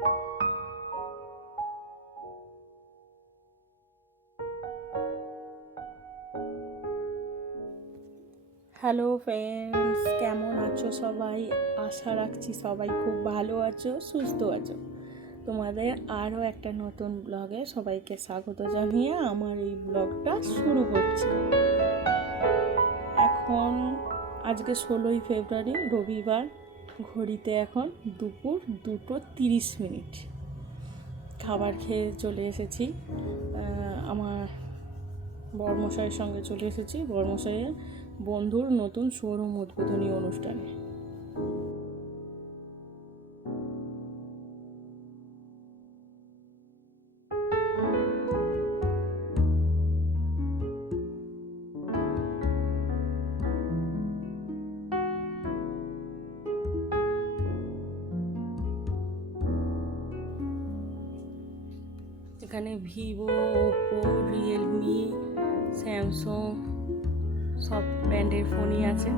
Hello friends, কেমন আছো সবাই? আশা রাখছি সবাই খুব ভালো আছো, সুস্থ আছো। তোমাদের আরও একটা নতুন ব্লগে সবাইকে স্বাগত জানিয়ে আমার এই ব্লগটা শুরু করছি। এখন আজকে 16ই ফেব্রুয়ারি, রবিবার। ঘড়িতে এখন দুপুর 2:30। খাবার খেয়ে চলে এসেছি, আমার বরমশাইয়ের সঙ্গে চলে এসেছি বরমশাইয়ের বন্ধুর নতুন শোরুম উদ্বোধনী অনুষ্ঠানে। এখানে ভিভো, ওপো, রিয়েলমি, স্যামসাং সব ব্র্যান্ডের ফোনই আছে।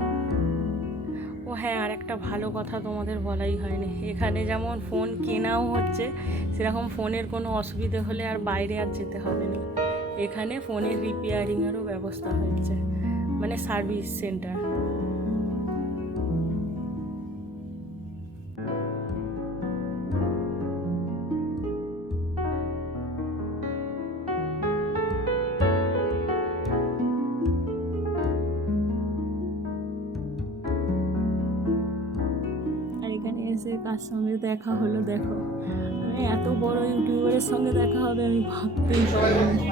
ও হ্যাঁ, আর একটা ভালো কথা তোমাদের বলাই হয়নি, এখানে যেমন ফোন কেনাও হচ্ছে, সেরকম ফোনের কোনো অসুবিধে হলে আর বাইরে আর যেতে হবে না। এখানে ফোনের রিপেয়ারিংয়েরও ব্যবস্থা হয়েছে, মানে সার্ভিস সেন্টার। এসে কার সঙ্গে দেখা হলো দেখো, মানে এত বড় ইউটিউবারের সঙ্গে দেখা হবে আমি ভাবতেই পারিনি।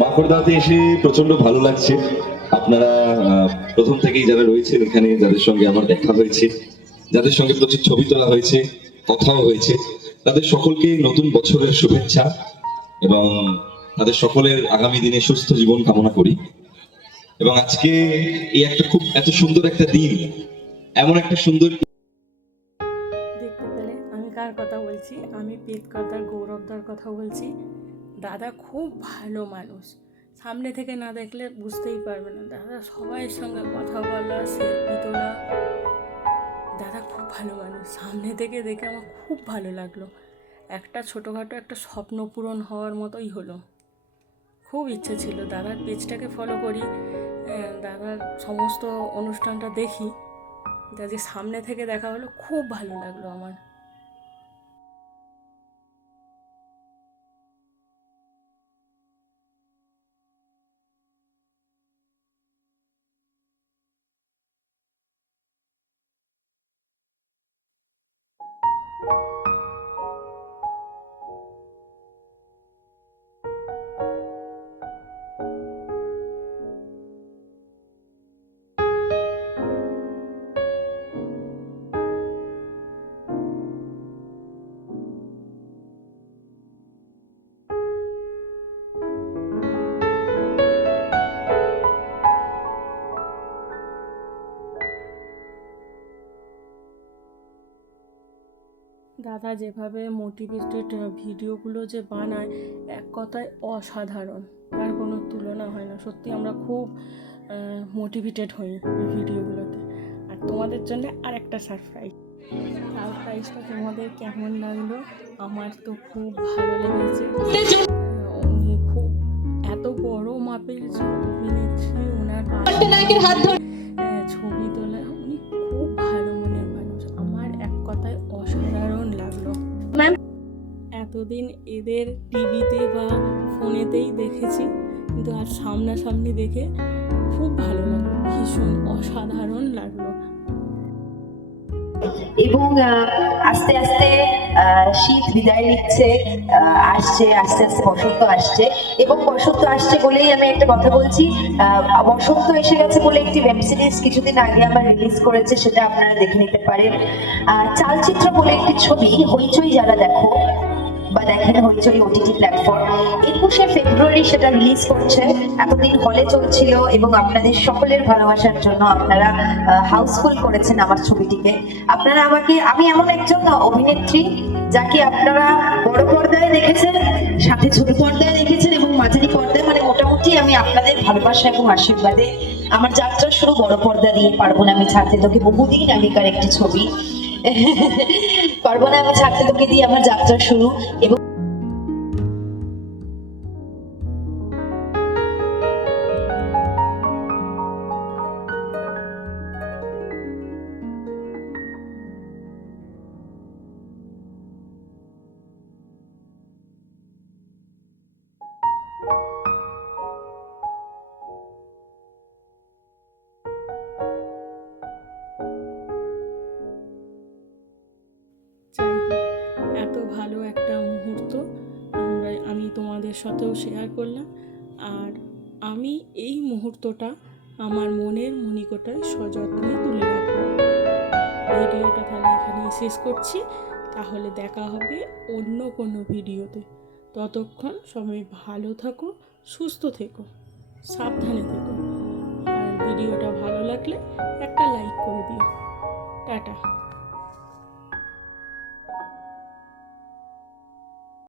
মাকড়দাতে এসে প্রচন্ড ভালো লাগছে। আপনারা প্রথম থেকেই যারা রয়েছেন এখানে, যাদের সঙ্গে আমার দেখা হয়েছে, যাদের সঙ্গে প্রচুর ছবি তোলা হয়েছে, কথাও হয়েছে, তাদের সকলকে নতুন বছরের শুভেচ্ছা এবং তাদের সকলের আগামী দিনে সুস্থ জীবন কামনা করি। এবং আজকে এই একটা খুব এত সুন্দর একটা দিন, এমন একটা সুন্দর দেখতে পেলে আমি কার কথা বলছি? আমি পেটকর্তার গৌরবদার কথা বলছি। দাদা খুব ভালো মানুষ, সামনে থেকে না দেখলে বুঝতেই পারবে না। দাদা সবাইয়ের সঙ্গে কথা বলা, সেলফি তোলা, দাদা খুব ভালো মানুষ। সামনে থেকে দেখে আমার খুব ভালো লাগলো, একটা ছোটোখাটো একটা স্বপ্ন পূরণ হওয়ার মতোই হলো। খুব ইচ্ছে ছিল দাদার পেজটাকে ফলো করি, দাদার সমস্ত অনুষ্ঠানটা দেখি, যে সামনে থেকে দেখা হলো, খুব ভালো লাগলো আমার। দাদা যেভাবে মোটিভেটেড ভিডিওগুলো যে বানায়, এক কথায় অসাধারণ, তার কোনো তুলনা হয় না। সত্যি আমরা খুব মোটিভেটেড হই এই ভিডিওগুলোতে। আর তোমাদের জন্য আর একটা সারপ্রাইজটা তোমাদের কেমন লাগলো? আমার তো খুব ভালো লেগেছে। উনি খুব এত বড় মাপের অভিনেত্রী, ওনার ছবি তোলা, উনি খুব ভালো মনের মানুষ। আমার এক কথায় অসাধারণ লাগলো। এতদিন এদের টিভিতে বা ফোনেতেই দেখেছি, কিন্তু আর সামনাসামনি দেখে খুব ভালো লাগলো, ভীষণ অসাধারণ লাগলো। এবং আস্তে আস্তে শীত বিদায় নিচ্ছে, আসছে আস্তে আস্তে বসন্ত আসছে, এবং বসন্ত আসছে বলেই আমি একটা কথা বলছি। বসন্ত এসে গেছে বলে একটি ওয়েব সিরিজ কিছুদিন আগে আমার রিলিজ করেছে, সেটা আপনারা দেখে নিতে পারেন। চালচিত্র বলে একটি ছবি, হইচই যারা দেখো, বা দেখেন হইচই ওটিটি প্ল্যাটফর্ম। 21শে ফেব্রুয়ারি সেটা রিলিজ করছে। এতদিন হলে চলছিল এবং আপনাদের সকলের ভালোবাসার জন্য আপনারা হাউসফুল করেছেন আমার ছবিটিকে। আপনারা আমি এমন একজন অভিনেত্রী যাকে আপনারা বড় পর্দায় দেখেছেন, সাথে ছোট পর্দায় দেখেছেন এবং মাঝারি পর্দায়, মানে মোটামুটি আমি আপনাদের ভালোবাসা এবং আশীর্বাদে আমার যাত্রা শুরু বড় পর্দা দিয়ে। পারবো না আমি ছাড়তে তোকে বহুদিন আগেকার একটি ছবি। পারবো না আমি ছাড়তে তোকে দিয়ে আমার যাত্রা শুরু। এবং যাই হোক, এত ভালো একটা মুহূর্ত আমি তোমাদের সাথেও শেয়ার করলাম। আর আমি এই মুহূর্তটা আমার মনের মণিকোটায় সযত্নে তুলে রাখবো। ভিডিওটা তাহলে এখানেই শেষ করছি। তাহলে দেখা হবে অন্য কোনো ভিডিওতে। ততক্ষণ সবাই ভালো থাকো, সুস্থ থেকো, সাবধানে থেকো। আর ভিডিওটা ভালো লাগলে একটা লাইক করে দিও। টাটা।